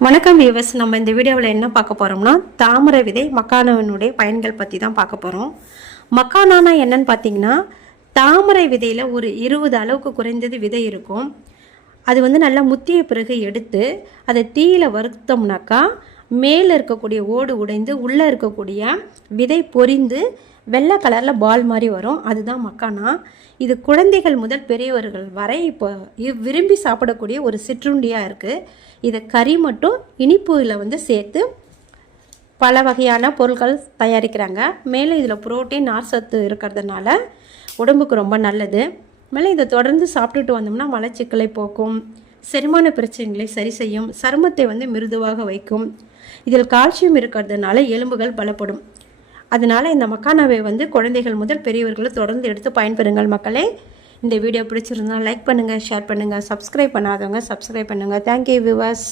வணக்கம் வியூவர்ஸ் நம்ம இந்த வீடியோவில் என்ன பார்க்க போகிறோம்னா தாமரை விதை மக்கானவனுடைய பயன்கள் பற்றி தான் பார்க்க போகிறோம் மக்கானானா என்னன்னு பார்த்தீங்கன்னா தாமரை விதையில் ஒரு இருபது அளவுக்கு குறைந்தது விதை இருக்கும். அது வந்து நல்லா முத்திய பிறகு எடுத்து அதை தீயில் வறுத்தோம்னாக்கா மேலே இருக்கக்கூடிய ஓடு உடைந்து உள்ளே இருக்கக்கூடிய விதை பொரிந்து வெள்ளை கலரில் பால் மாதிரி வரும். அதுதான் மக்கானா. இது குழந்தைகள் முதல் பெரியவர்கள் வரை இப்போ விரும்பி சாப்பிடக்கூடிய ஒரு சிற்றுண்டியாக இருக்குது இதை கறி மட்டும் இனிப்புல வந்து சேர்த்து பல வகையான பொருட்கள் தயாரிக்கிறாங்க. மேலே இதில் புரோட்டீன் நார்சத்து இருக்கிறதுனால உடம்புக்கு ரொம்ப நல்லது. மேலே இதை தொடர்ந்து சாப்பிட்டுட்டு வந்தோம்னா மலச்சிக்கலை போக்கும். செரிமான பிரச்சனைகளை சரி செய்யும். சருமத்தை வந்து மிருதுவாக வைக்கும். இதில் கால்சியம் இருக்கிறதுனால எலும்புகள் பலப்படும். அதனால இந்த மக்கானாவை வந்து குழந்தைகள் முதல் பெரியவர்களும் தொடர்ந்து எடுத்து பயன்பெறுங்கள் மக்களே. இந்த வீடியோ பிடிச்சிருந்தா லைக் பண்ணுங்கள் ஷேர் பண்ணுங்கள் சப்ஸ்கிரைப் பண்ணாதவங்க சப்ஸ்கிரைப் பண்ணுங்கள் தேங்க்யூ விவாஸ்